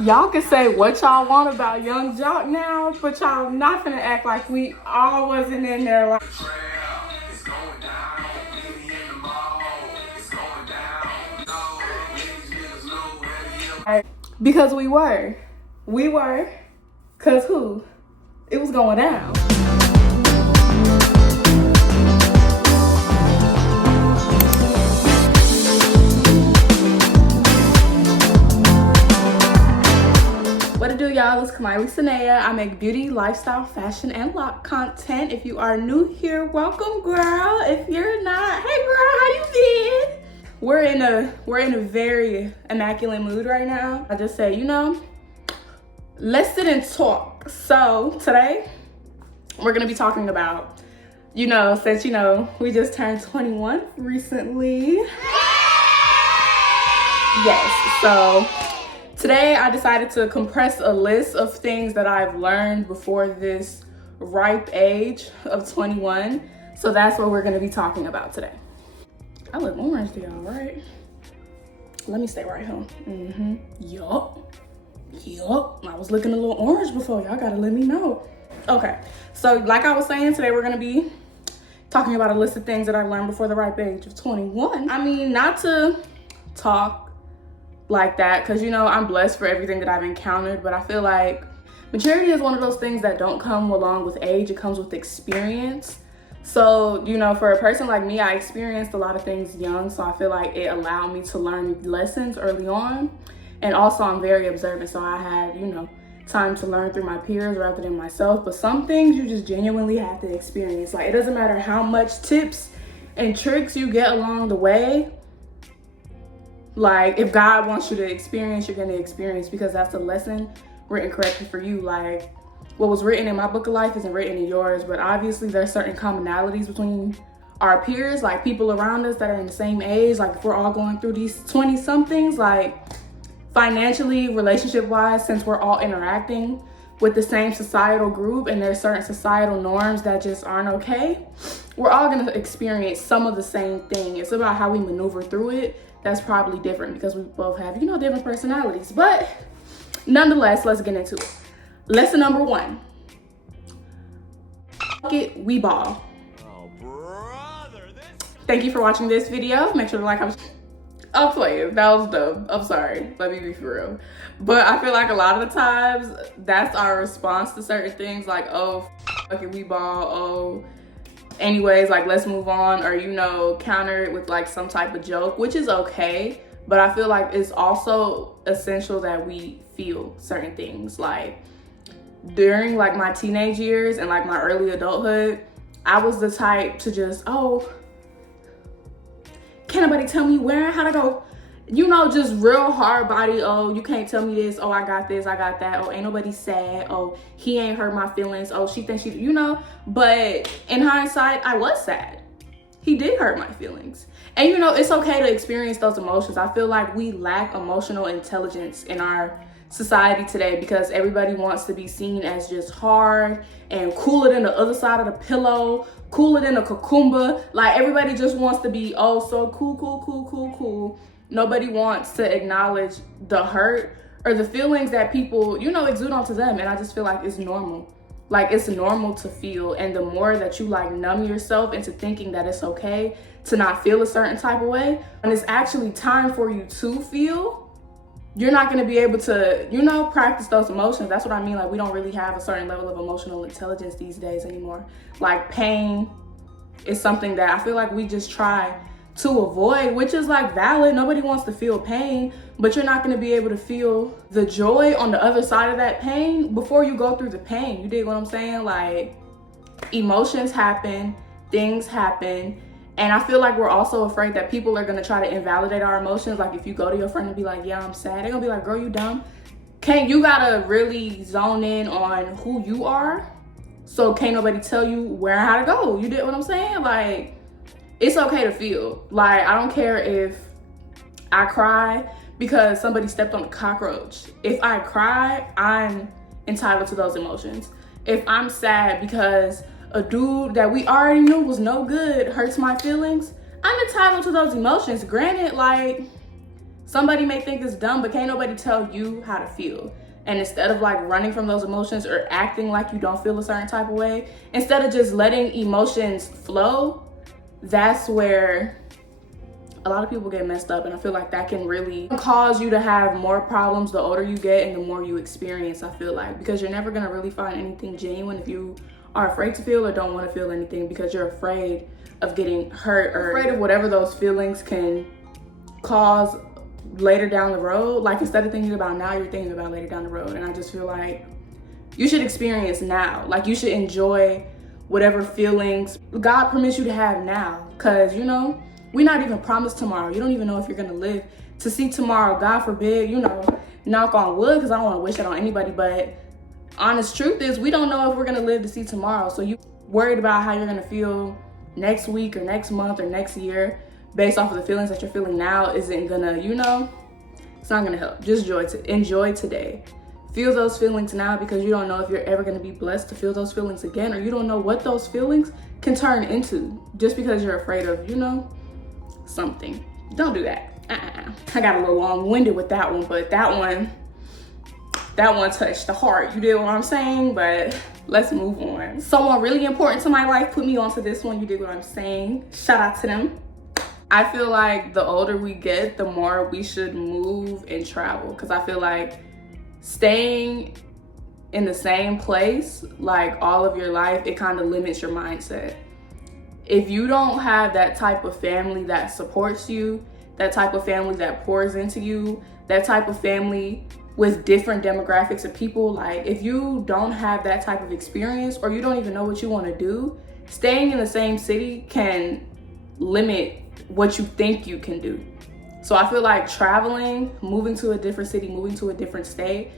Y'all can say what y'all want about Young Jock now, but y'all not gonna act like we all wasn't in there like. Because we were. Cause who? It was going down. What it do, y'all? It's Kamiley Sanaya. I make beauty, lifestyle, fashion, and lock content. If you are new here, welcome, girl. If you're not, hey girl, how you been? We're in a very immaculate mood right now. I just say, let's sit and talk. So today we're gonna be talking about, since we just turned 21 recently. Yes, so today I decided to compress a list of things that I've learned before this ripe age of 21. So that's what we're gonna be talking about today. I look orange to y'all, right? Let me stay right here. Yup. I was looking a little orange before. Y'all gotta let me know. Okay, so like I was saying, today we're gonna be talking about a list of things that I learned before the ripe age of 21. I mean, not to talk like that, because I'm blessed for everything that I've encountered, but I feel like maturity is one of those things that don't come along with age. It comes with experience. So, for a person like me, I experienced a lot of things young, so I feel like it allowed me to learn lessons early on. And also, I'm very observant, so I had, time to learn through my peers rather than myself. But some things you just genuinely have to experience. Like, it doesn't matter how much tips and tricks you get along the way. Like, if God wants you to experience, you're going to experience, because that's a lesson written correctly for you. Like, what was written in my book of life isn't written in yours, but obviously there's certain commonalities between our peers, like people around us that are in the same age. Like, if we're all going through these 20 somethings, like financially, relationship wise, since we're all interacting with the same societal group and there's certain societal norms that just aren't okay, we're all going to experience some of the same thing. It's about how we maneuver through it. That's probably different because we both have, different personalities. But nonetheless, let's get into it. Lesson number 1. Fuck it, we ball. Oh, brother. Thank you for watching this video. Make sure to like, I'm playing. That was dumb. I'm sorry. Let me be for real. But I feel like a lot of the times that's our response to certain things, like, oh, fuck it, we ball. Oh, anyways, like, let's move on, or counter it with like some type of joke, which is okay. But I feel like it's also essential that we feel certain things. Like, during like my teenage years and like my early adulthood, I was the type to just, can't nobody tell me where and how to go. Just real hard body. Oh, you can't tell me this. Oh, I got this, I got that. Oh, ain't nobody sad. Oh, he ain't hurt my feelings. Oh, she thinks but in hindsight, I was sad. He did hurt my feelings. And it's okay to experience those emotions. I feel like we lack emotional intelligence in our society today because everybody wants to be seen as just hard and cooler than the other side of the pillow, cooler than a cucumber. Like, everybody just wants to be, so cool. Nobody wants to acknowledge the hurt or the feelings that people, exude onto them. And I just feel like it's normal. Like, it's normal to feel. And the more that you like numb yourself into thinking that it's okay to not feel a certain type of way, when it's actually time for you to feel, you're not going to be able to, practice those emotions. That's what I mean. Like, we don't really have a certain level of emotional intelligence these days anymore. Like, pain is something that I feel like we just try to avoid, which is like valid. Nobody wants to feel pain, but you're not going to be able to feel the joy on the other side of that pain before you go through the pain. You dig what I'm saying? Like, emotions happen, things happen. And I feel like we're also afraid that people are gonna try to invalidate our emotions. Like, if you go to your friend and be like, yeah, I'm sad, they're gonna be like, girl, you dumb. You gotta really zone in on who you are. So can't nobody tell you where and how to go. You did what I'm saying? Like, it's okay to feel. Like, I don't care if I cry because somebody stepped on a cockroach. If I cry, I'm entitled to those emotions. If I'm sad because a dude that we already knew was no good hurts my feelings, I'm entitled to those emotions. Granted, like, Somebody may think it's dumb, but can't nobody tell you how to feel. And instead of like running from those emotions or acting like you don't feel a certain type of way, instead of just letting emotions flow, that's where a lot of people get messed up. And I feel like that can really cause you to have more problems the older you get and the more you experience, I feel like, because you're never gonna really find anything genuine if you are afraid to feel or don't want to feel anything, because you're afraid of getting hurt or afraid of whatever those feelings can cause later down the road. Like, instead of thinking about now, you're thinking about later down the road. And I just feel like you should experience now. Like, you should enjoy whatever feelings God permits you to have now, because you know, we're not even promised tomorrow. You don't even know if you're gonna live to see tomorrow. God forbid, you know, knock on wood, because I don't want to wish that on anybody, but honest truth is we don't know if we're gonna live to see tomorrow. So you worried about how you're gonna feel next week or next month or next year based off of the feelings that you're feeling now isn't gonna, you know, it's not gonna help. Just enjoy today. Feel those feelings now, because you don't know if you're ever gonna be blessed to feel those feelings again, or you don't know what those feelings can turn into just because you're afraid of, you know, something. Don't do that. I got a little long-winded with that one, but that one touched the heart. You did what I'm saying? But let's move on. Someone really important to my life put me onto this one. You did what I'm saying. Shout out to them. I feel like the older we get, the more we should move and travel, because I feel like staying in the same place like all of your life, it kind of limits your mindset. If you don't have that type of family that supports you, that type of family that pours into you, that type of family with different demographics of people, like if you don't have that type of experience, or you don't even know what you want to do, staying in the same city can limit what you think you can do. So I feel like traveling, moving to a different city, moving to a different state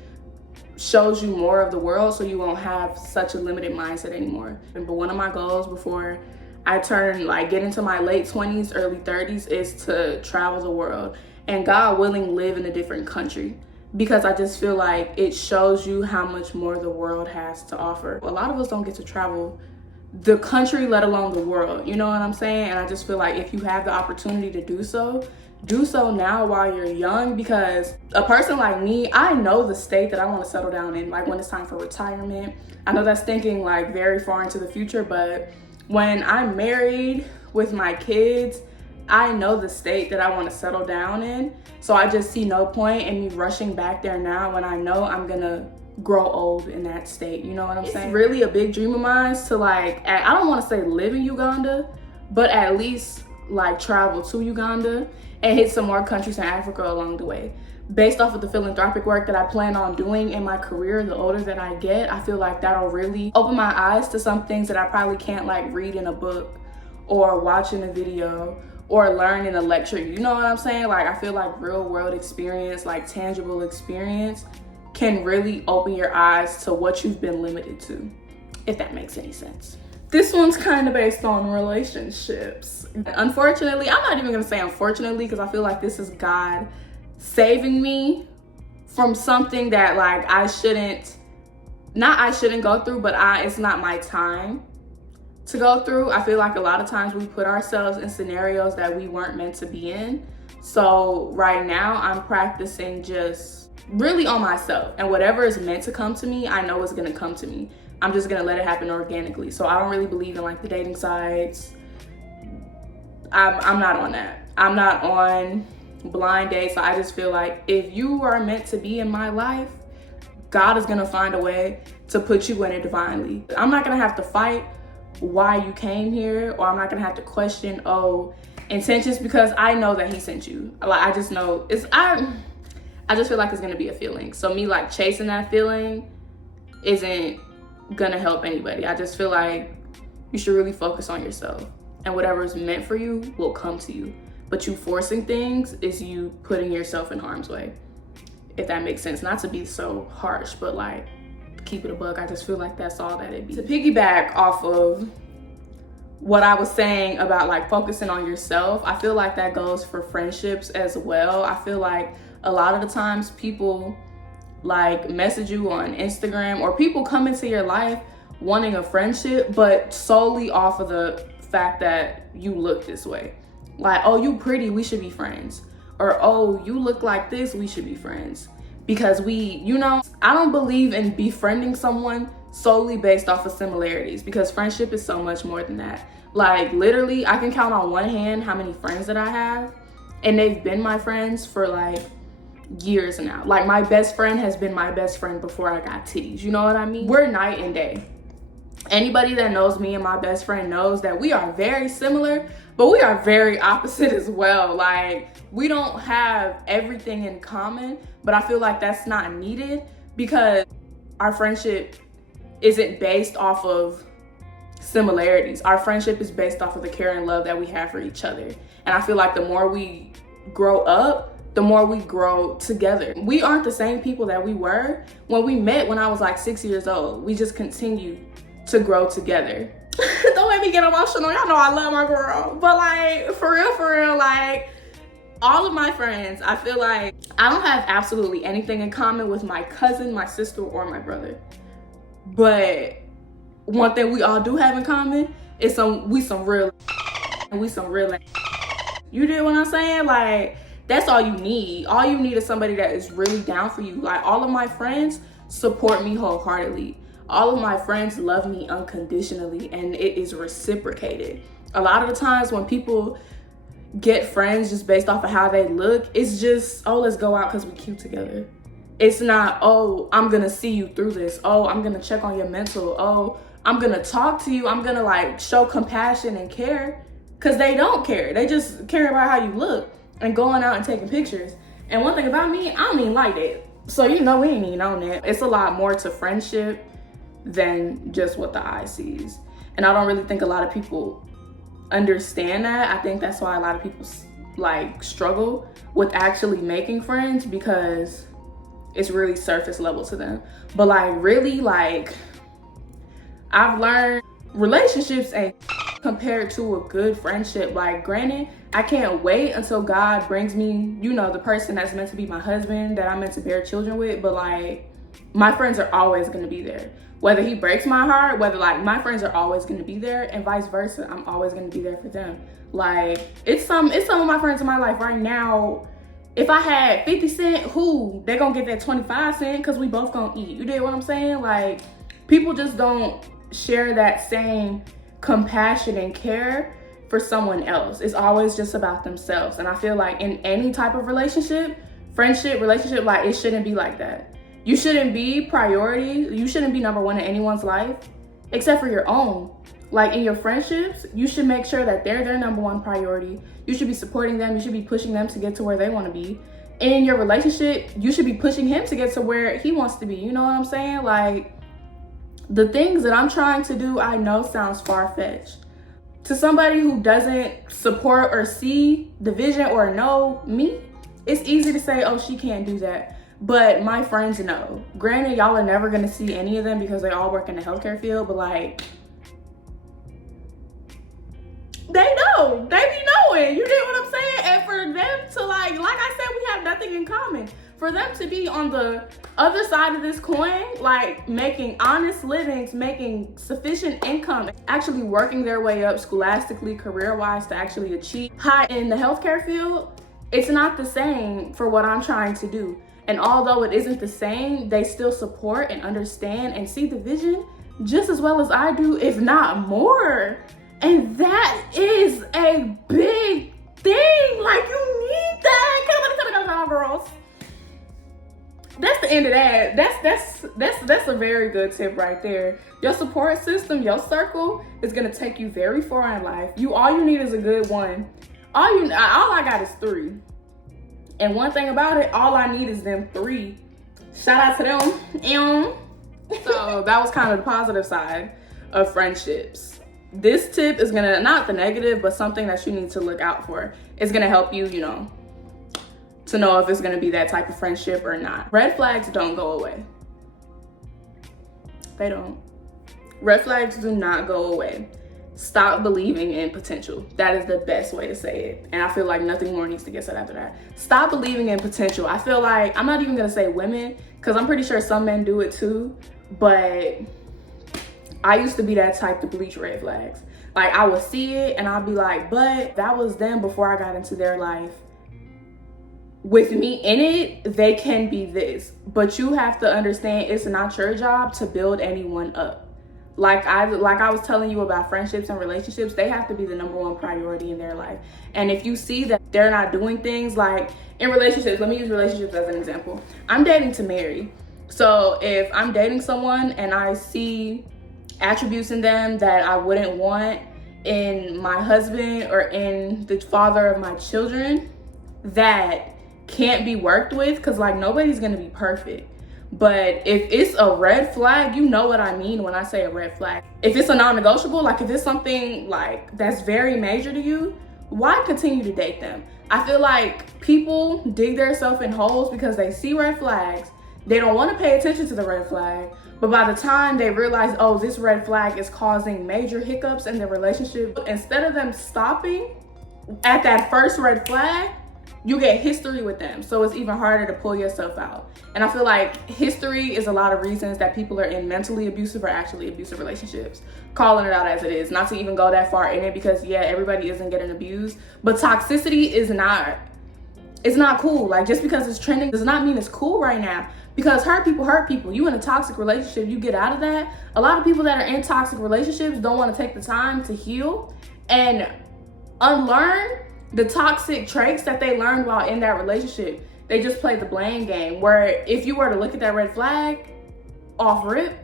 shows you more of the world, so you won't have such a limited mindset anymore. But one of my goals before I get into my late 20s, early 30s is to travel the world, and God willing, live in a different country, because I just feel like it shows you how much more the world has to offer. A lot of us don't get to travel the country, let alone the world, you know what I'm saying? And I just feel like if you have the opportunity to do so now while you're young, because a person like me, I know the state that I want to settle down in, like when it's time for retirement. I know that's thinking like very far into the future, but when I'm married with my kids, I know the state that I want to settle down in. So I just see no point in me rushing back there now when I know I'm gonna grow old in that state. You know what I'm saying? It's really a big dream of mine to like, I don't want to say live in Uganda, but at least like travel to Uganda and hit some more countries in Africa along the way. Based off of the philanthropic work that I plan on doing in my career, the older that I get, I feel like that'll really open my eyes to some things that I probably can't like read in a book or watch in a video or learn in a lecture. You know what I'm saying? Like, I feel like real world experience, like tangible experience, can really open your eyes to what you've been limited to, if that makes any sense. This one's kind of based on relationships. Unfortunately, I'm not even gonna say unfortunately, because I feel like this is God saving me from something that like I shouldn't go through, but it's not my time to go through. I feel like a lot of times we put ourselves in scenarios that we weren't meant to be in. So right now I'm practicing just really on myself, and whatever is meant to come to me, I know it's gonna come to me. I'm just gonna let it happen organically. So I don't really believe in like the dating sites. I'm not on that. I'm not on blind dates. So I just feel like if you are meant to be in my life, God is gonna find a way to put you in it divinely. I'm not gonna have to fight why you came here, or I'm not gonna have to question intentions, because I know that he sent you. Like, I just know I just feel like it's gonna be a feeling. So me like chasing that feeling isn't gonna help anybody. I just feel like you should really focus on yourself, and whatever is meant for you will come to you. But you forcing things is you putting yourself in harm's way, if that makes sense. Not to be so harsh, but like, keep it a buck. I just feel like that's all that it be. To piggyback off of what I was saying about like focusing on yourself, I feel like that goes for friendships as well. I feel like a lot of the times people like message you on Instagram, or people come into your life wanting a friendship, but solely off of the fact that you look this way. Like, oh, you pretty, we should be friends. or oh, you look like this, we should be friends. Because I don't believe in befriending someone solely based off of similarities, because friendship is so much more than that. Like literally, I can count on one hand how many friends that I have, and they've been my friends for like years now. Like my best friend has been my best friend before I got titties. You know what I mean? We're night and day. Anybody that knows me and my best friend knows that we are very similar, but we are very opposite as well. Like we don't have everything in common, but I feel like that's not needed, because our friendship isn't based off of similarities. Our friendship is based off of the care and love that we have for each other. And I feel like the more we grow up, the more we grow together. We aren't the same people that we were when we met when I was like 6 years old. We just continue to grow together. Don't let me get emotional. Y'all know I love my girl. But like, for real, like all of my friends, I feel like I don't have absolutely anything in common with my cousin, my sister, or my brother. But one thing we all do have in common is we some real. You did what I'm saying? Like, that's all you need. All you need is somebody that is really down for you. Like, all of my friends support me wholeheartedly. All of my friends love me unconditionally, and it is reciprocated. A lot of the times when people get friends just based off of how they look, it's just, oh, let's go out because we cute together. It's not, oh, I'm gonna see you through this. Oh, I'm gonna check on your mental. Oh, I'm gonna talk to you. I'm gonna like show compassion and care, because they don't care. They just care about how you look and going out and taking pictures. And one thing about me, I don't even like that. So we ain't even on that. It's a lot more to friendship than just what the eye sees. And I don't really think a lot of people understand that. I think that's why a lot of people like struggle with actually making friends, because it's really surface level to them. But like really, like I've learned relationships ain't compared to a good friendship. Like granted, I can't wait until God brings me, the person that's meant to be my husband, that I'm meant to bear children with. But like my friends are always gonna be there. Whether he breaks my heart, my friends are always gonna be there, and vice versa. I'm always gonna be there for them. Like it's some of my friends in my life right now. If I had 50 cents, they gonna get that 25 cents because we both gonna eat. You did what I'm saying? Like people just don't share that same compassion and care for someone else. It's always just about themselves. And I feel like in any type of relationship, friendship, relationship, like it shouldn't be like that. You shouldn't be priority. You shouldn't be number one in anyone's life except for your own. Like in your friendships, you should make sure that they're their number one priority. You should be supporting them. You should be pushing them to get to where they want to be. In your relationship, you should be pushing him to get to where he wants to be. You know what I'm saying? Like the things that I'm trying to do, I know sounds far-fetched. To somebody who doesn't support or see the vision or know me, it's easy to say, oh, she can't do that. But my friends know. Granted, y'all are never gonna see any of them because they all work in the healthcare field, but like, they know. They be knowing. You get what I'm saying? And for them to like I said, we have nothing in common. For them to be on the other side of this coin, like making honest livings, making sufficient income, actually working their way up scholastically, career-wise, to actually achieve high in the healthcare field, it's not the same for what I'm trying to do. And although it isn't the same, they still support and understand and see the vision just as well as I do, if not more. And that is a big thing. Like, you need that. Come on, girls. That's the end of that. That's a very good tip right there. Your support system, your circle is gonna take you very far in life. All you need is a good one. All I got is 3. And one thing about it, all I need is them 3. Shout out to them. So that was kind of the positive side of friendships. This tip is gonna, not the negative, but something that you need to look out for. It's gonna help you, to know if it's gonna be that type of friendship or not. Red flags don't go away. They don't. Red flags do not go away. Stop believing in potential. That is the best way to say it. And I feel like nothing more needs to get said after that. Stop believing in potential. I feel like, I'm not even gonna say women, because I'm pretty sure some men do it too, but I used to be that type to bleach red flags. Like I would see it and I'd be like, but that was them before I got into their life. with me in it, they can be this, but you have to understand it's not your job to build anyone up. Like I was telling you about friendships and relationships, they have to be the number one priority in their life. And if you see that they're not doing things, like in relationships, let me use relationships as an example. I'm dating to marry. So if I'm dating someone and I see attributes in them that I wouldn't want in my husband or in the father of my children that can't be worked with, because like nobody's gonna be perfect. But if it's a red flag, you know what I mean when I say a red flag. If it's a non-negotiable, like if it's something like that's very major to you, why continue to date them? I feel like people dig themselves in holes because they see red flags. They don't want to pay attention to the red flag. But by the time they realize, oh, this red flag is causing major hiccups in the relationship, instead of them stopping at that first red flag, you get history with them. So it's even harder to pull yourself out. And I feel like history is a lot of reasons that people are in mentally abusive or actually abusive relationships. Calling it out as it is, not to even go that far in it, because yeah, everybody isn't getting abused. But toxicity is not, it's not cool. Like just because it's trending does not mean it's cool right now. Because hurt people hurt people. You in a toxic relationship, you get out of that. A lot of people that are in toxic relationships don't want to take the time to heal and unlearn the toxic traits that they learned while in that relationship. They just play the blame game, where if you were to look at that red flag off rip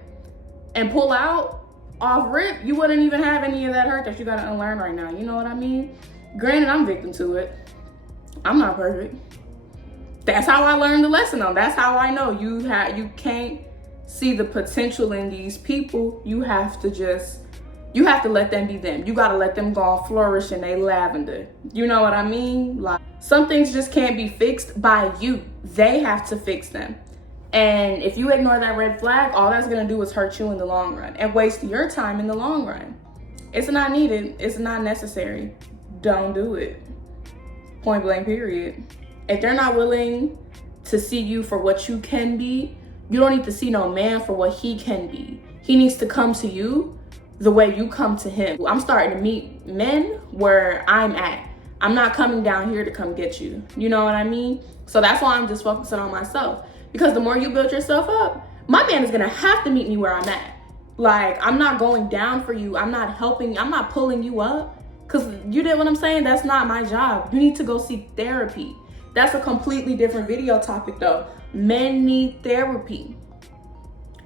and pull out off rip, you wouldn't even have any of that hurt that you gotta unlearn right now. You know what I mean? Granted, I'm victim to it. I'm not perfect. That's how I learned the lesson though. That's how I know you can't see the potential in these people. You have to let them be them. You gotta let them go and flourish in their lavender. You know what I mean? Like some things just can't be fixed by you. They have to fix them. And if you ignore that red flag, all that's gonna do is hurt you in the long run and waste your time in the long run. It's not needed. It's not necessary. Don't do it. Point blank, period. If they're not willing to see you for what you can be, you don't need to see no man for what he can be. He needs to come to you the way you come to him. I'm starting to meet men where I'm at. I'm not coming down here to come get you. You know what I mean? So that's why I'm just focusing on myself. Because the more you build yourself up, my man is gonna have to meet me where I'm at. Like, I'm not going down for you. I'm not helping, I'm not pulling you up. Cause you did what I'm saying? That's not my job. You need to go seek therapy. That's a completely different video topic though. Men need therapy.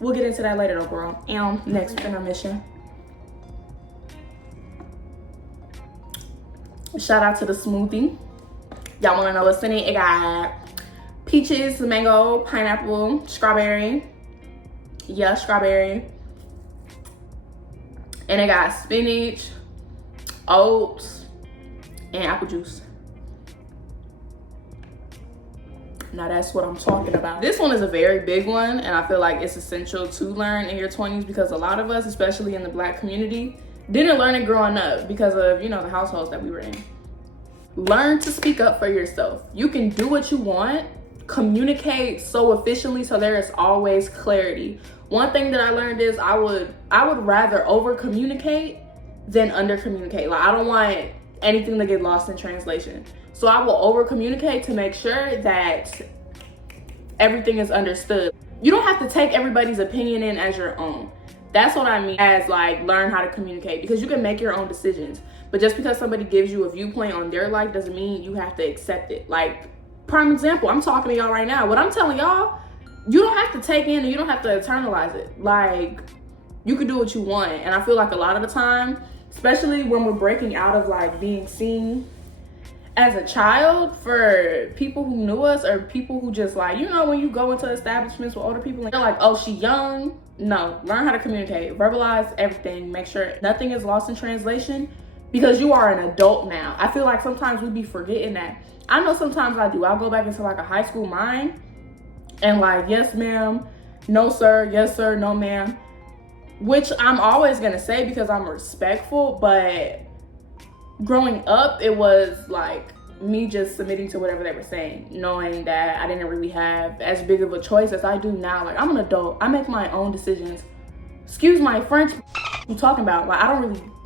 We'll get into that later though, girl. Next intermission. Shout out to the smoothie. Y'all wanna know what's in it? It got peaches, mango, pineapple, strawberry. Yeah, strawberry. And it got spinach, oats, and apple juice. Now that's what I'm talking about. This one is a very big one, and I feel like it's essential to learn in your 20s because a lot of us, especially in the Black community, didn't learn it growing up because of, you know, the households that we were in. Learn to speak up for yourself. You can do what you want. Communicate so efficiently so there is always clarity. One thing that I learned is I would rather over communicate than under communicate. Like I don't want anything to get lost in translation. So I will over communicate to make sure that everything is understood. You don't have to take everybody's opinion in as your own. That's what I mean as like learn how to communicate, because you can make your own decisions. But just because somebody gives you a viewpoint on their life doesn't mean you have to accept it. Like prime example, I'm talking to y'all right now. What I'm telling y'all, you don't have to take in and you don't have to internalize it. Like you can do what you want. And I feel like a lot of the time, especially when we're breaking out of like being seen as a child, for people who knew us or people who just like, you know, when you go into establishments with older people and they're like, oh, she young. No, learn how to communicate, verbalize everything, make sure nothing is lost in translation because you are an adult now. I feel like sometimes we be forgetting that. I know sometimes I do. I'll go back into like a high school mind and like, yes, ma'am, no, sir, yes, sir, no, ma'am, which I'm always gonna say because I'm respectful, but growing up, it was like me just submitting to whatever they were saying, knowing that I didn't really have as big of a choice as I do now. Like I'm an adult, I make my own decisions. Excuse my French, I'm talking about. Like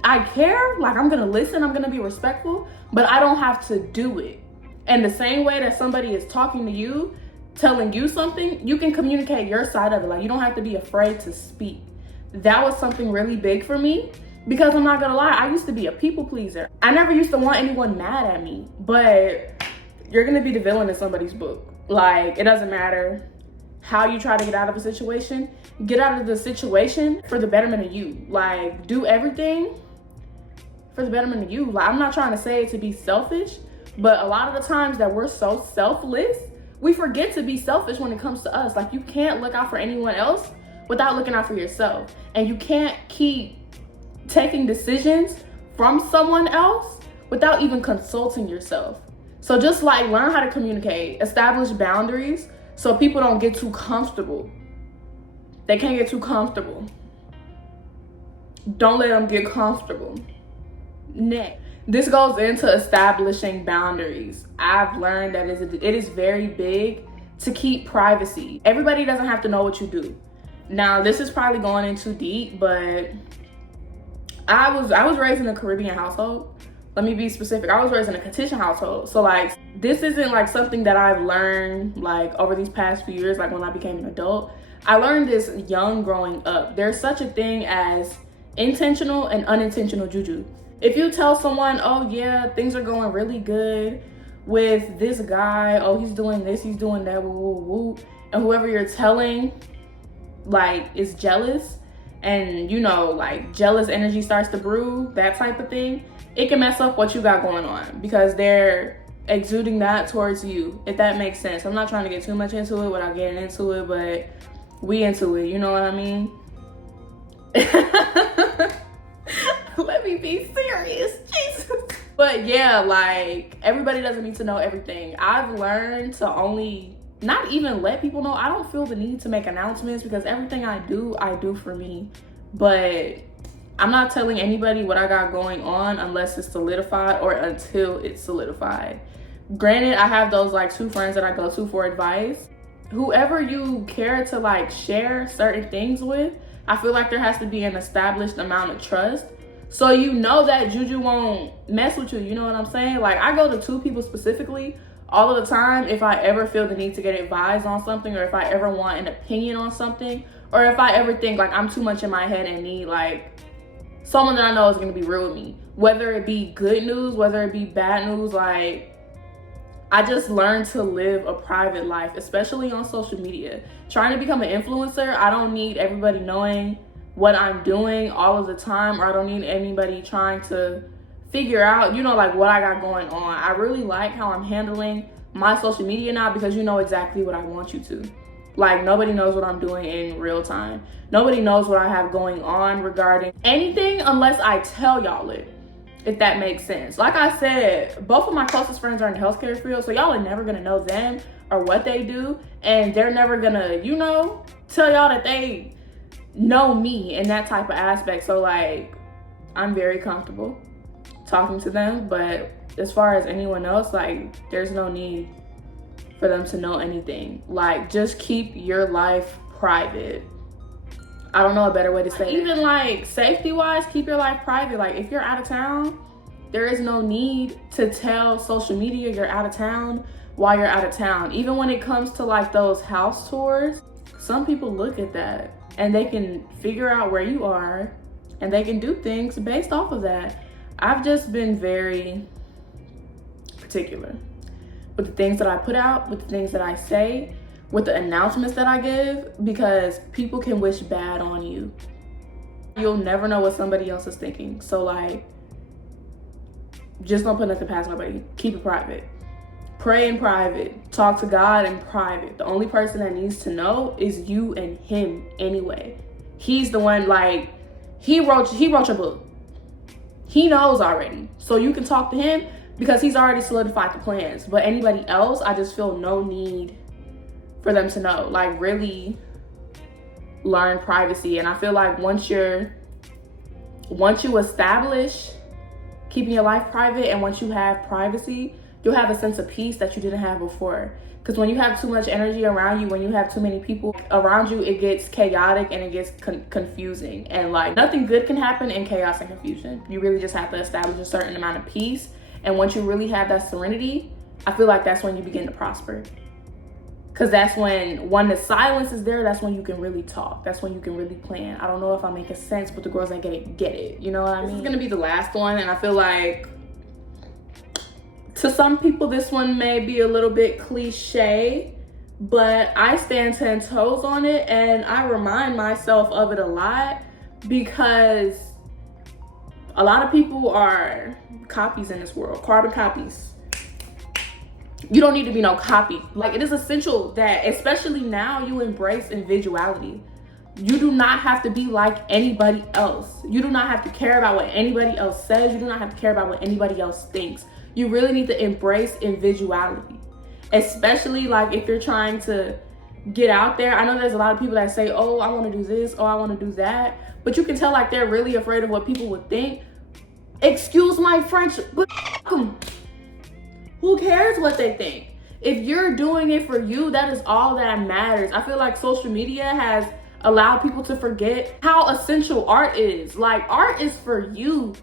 I care, like I'm gonna listen, I'm gonna be respectful, but I don't have to do it. And the same way that somebody is talking to you, telling you something, you can communicate your side of it. Like, you don't have to be afraid to speak. That was something really big for me, because I'm not gonna lie, I used to be a people pleaser. I never used to want anyone mad at me, but you're gonna be the villain in somebody's book. Like, it doesn't matter how you try to get out of a situation. Get out of the situation for the betterment of you. Like, do everything for the betterment of you. Like, I'm not trying to say it to be selfish, but a lot of the times that we're so selfless, we forget to be selfish when it comes to us. Like, you can't look out for anyone else without looking out for yourself. And you can't keep taking decisions from someone else without even consulting yourself. So just like, learn how to communicate, establish boundaries so people don't get too comfortable. They can't get too comfortable. Don't let them get comfortable. Next, this goes into establishing boundaries. I've learned that it is very big to keep privacy. Everybody doesn't have to know what you do. Now, this is probably going in too deep, but I was raised in a Caribbean household. Let me be specific. I was raised in a Chitchat household. So like, this isn't like something that I've learned like over these past few years, like when I became an adult. I learned this young growing up. There's such a thing as intentional and unintentional juju. If you tell someone, oh yeah, things are going really good with this guy, oh, he's doing this, he's doing that, woo, woo, woo, and whoever you're telling like is jealous, and you know, like jealous energy starts to brew, that type of thing, it can mess up what you got going on because they're exuding that towards you, if that makes sense. I'm not trying to get too much into it without getting into it, but we into it, you know what I mean? Let me be serious, Jesus. But yeah, like, everybody doesn't need to know everything. I've learned to only not even let people know. I don't feel the need to make announcements because everything I do for me. But I'm not telling anybody what I got going on unless it's solidified or until it's solidified. Granted, I have those like 2 friends that I go to for advice. Whoever you care to like share certain things with, I feel like there has to be an established amount of trust. So you know that juju won't mess with you, you know what I'm saying? Like, I go to 2 people specifically all of the time if I ever feel the need to get advised on something, or if I ever want an opinion on something, or if I ever think like I'm too much in my head and need like someone that I know is gonna be real with me. Whether it be good news, whether it be bad news, like, I just learned to live a private life, especially on social media. Trying to become an influencer, I don't need everybody knowing what I'm doing all of the time, or I don't need anybody trying to figure out, you know, like what I got going on. I really like how I'm handling my social media now because you know exactly what I want you to. Like, nobody knows what I'm doing in real time. Nobody knows what I have going on regarding anything unless I tell y'all it, if that makes sense. Like I said, both of my closest friends are in the healthcare field, so y'all are never gonna know them or what they do, and they're never gonna, you know, tell y'all that they know me in that type of aspect. So like, I'm very comfortable talking to them, but as far as anyone else, like, there's no need for them to know anything. Like, just keep your life private. I don't know a better way to say it. Even like safety wise, keep your life private. Like, if you're out of town, there is no need to tell social media you're out of town while you're out of town. Even when it comes to like those house tours, some people look at that and they can figure out where you are and they can do things based off of that. I've just been very particular with the things that I put out, with the things that I say, with the announcements that I give, because people can wish bad on you. You'll never know what somebody else is thinking. So like, just don't put nothing past nobody. Keep it private. Pray in private. Talk to God in private. The only person that needs to know is you and him anyway. He's the one, like, he wrote your book. He knows already. So you can talk to him because he's already solidified the plans. But anybody else, I just feel no need for them to know. Like, really learn privacy. And I feel like once you establish keeping your life private, and once you have privacy, you'll have a sense of peace that you didn't have before. Because when you have too much energy around you, when you have too many people around you, it gets chaotic and it gets confusing. And like, nothing good can happen in chaos and confusion. You really just have to establish a certain amount of peace. And once you really have that serenity, I feel like that's when you begin to prosper. Because that's when the silence is there, that's when you can really talk. That's when you can really plan. I don't know if I'm making sense, but the girls that get it. You know what I mean? This is gonna be the last one, and I feel like to some people this one may be a little bit cliche, but I stand 10 toes on it, and I remind myself of it a lot because a lot of people are copies in this world, carbon copies. You don't need to be no copy. Like, it is essential that, especially now, you embrace individuality. You do not have to be like anybody else. You do not have to care about what anybody else says. You do not have to care about what anybody else thinks. You really need to embrace individuality, especially like if you're trying to get out there. I know there's a lot of people that say, oh, I want to do this, oh, I want to do that, but you can tell like they're really afraid of what people would think. Excuse my French, but who cares what they think? If you're doing it for you, that is all that matters. I feel like social media has allowed people to forget how essential art is. Like, art is for you.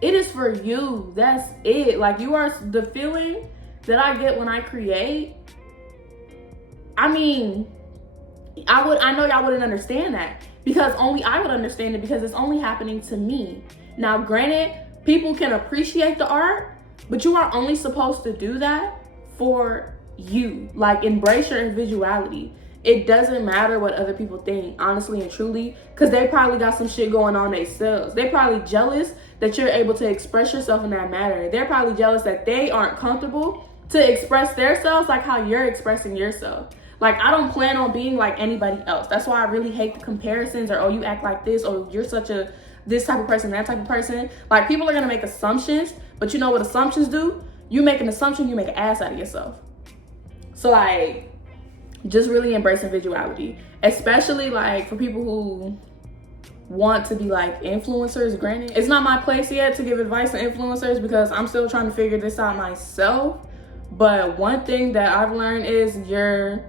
It is for you. That's it. Like, you are the feeling that I get when I create. I mean, I know y'all wouldn't understand that because only I would understand it because it's only happening to me. Now, granted, people can appreciate the art, but you are only supposed to do that for you. Like, embrace your individuality. It doesn't matter what other people think, honestly and truly, because they probably got some shit going on themselves. They're probably jealous that you're able to express yourself in that manner. They're probably jealous that they aren't comfortable to express themselves like how you're expressing yourself. Like, I don't plan on being like anybody else. That's why I really hate the comparisons or, oh, you act like this, or you're such a this type of person, that type of person. Like, people are gonna make assumptions, but you know what assumptions do? You make an assumption, you make an ass out of yourself. So, like, just really embrace individuality, especially like for people who want to be like influencers. Granted, it's not my place yet to give advice to influencers because I'm still trying to figure this out myself. But one thing that I've learned is the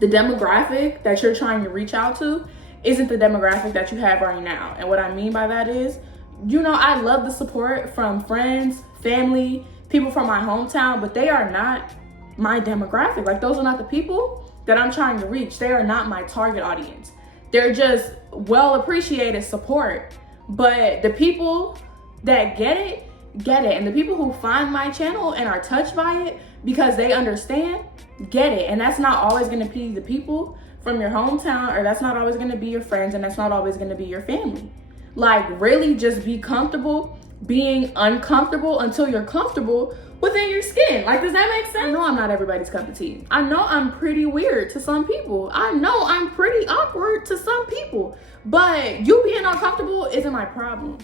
demographic that you're trying to reach out to isn't the demographic that you have right now. And what I mean by that is, you know, I love the support from friends, family, people from my hometown, but they are not my demographic. Like, those are not the people that I'm trying to reach. They are not my target audience. They're just well appreciated support. But the people that get it. And the people who find my channel and are touched by it because they understand, get it. And that's not always gonna be the people from your hometown, or that's not always gonna be your friends, and that's not always gonna be your family. Like, really just be comfortable being uncomfortable until you're comfortable within your skin. Like, does that make sense? I know I'm not everybody's cup of tea. I know I'm pretty weird to some people. I know I'm pretty awkward to some people. But you being uncomfortable isn't my problem.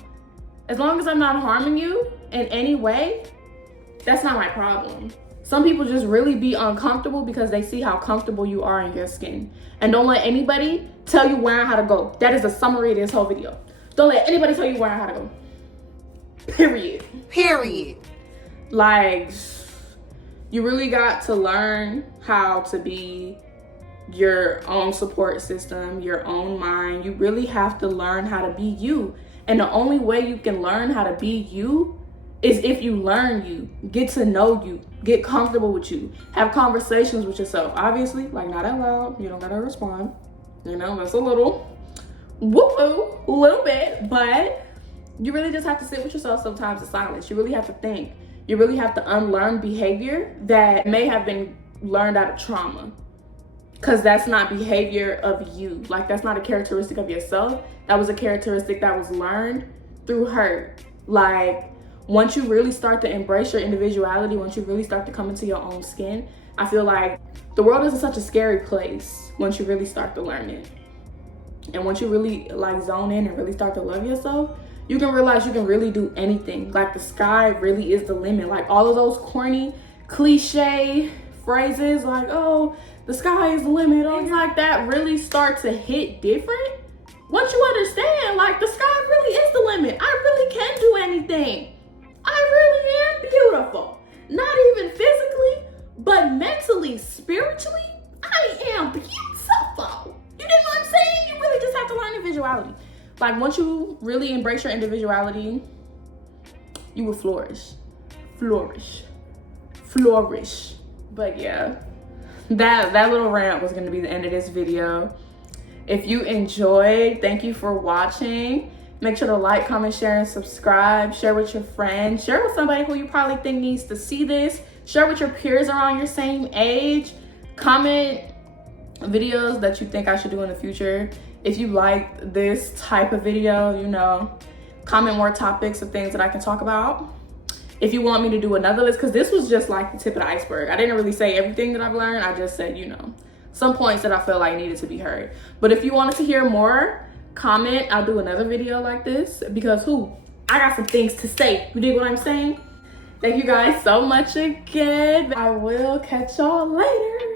As long as I'm not harming you in any way, that's not my problem. Some people just really be uncomfortable because they see how comfortable you are in your skin. And don't let anybody tell you where and how to go. That is the summary of this whole video. Don't let anybody tell you where and how to go. Period. Like, you really got to learn how to be your own support system, your own mind. You really have to learn how to be you. And the only way you can learn how to be you is if you learn you, get to know you, get comfortable with you, have conversations with yourself. Obviously, like, not out loud, you don't gotta respond. You know, that's a little woo-woo, a little bit, but you really just have to sit with yourself sometimes in silence. You really have to think. You really have to unlearn behavior that may have been learned out of trauma. Because that's not behavior of you. Like, that's not a characteristic of yourself. That was a characteristic that was learned through hurt. Like, once you really start to embrace your individuality, once you really start to come into your own skin, I feel like the world isn't such a scary place once you really start to learn it. And once you really like zone in and really start to love yourself, you can realize you can really do anything. Like, the sky really is the limit. Like, all of those corny, cliche phrases like, oh, the sky is the limit, things like that really start to hit different once you understand, like, the sky really is the limit. I really can do anything. I really am beautiful. Not even physically, but mentally, spiritually, I am beautiful. You know what I'm saying? You really just have to learn individuality. Like, once you really embrace your individuality, you will flourish. flourish. But yeah, that little rant was gonna be the end of this video. If you enjoyed, thank you for watching. Make sure to like, comment, share, and subscribe. Share with your friends. Share with somebody who you probably think needs to see this. Share with your peers around your same age. Comment videos that you think I should do in the future. If you like this type of video, you know, comment more topics of things that I can talk about. If you want me to do another list, because this was just like the tip of the iceberg. I didn't really say everything that I've learned. I just said, you know, some points that I felt like needed to be heard. But if you wanted to hear more, comment. I'll do another video like this because I got some things to say. You dig what I'm saying? Thank you guys so much again. I will catch y'all later.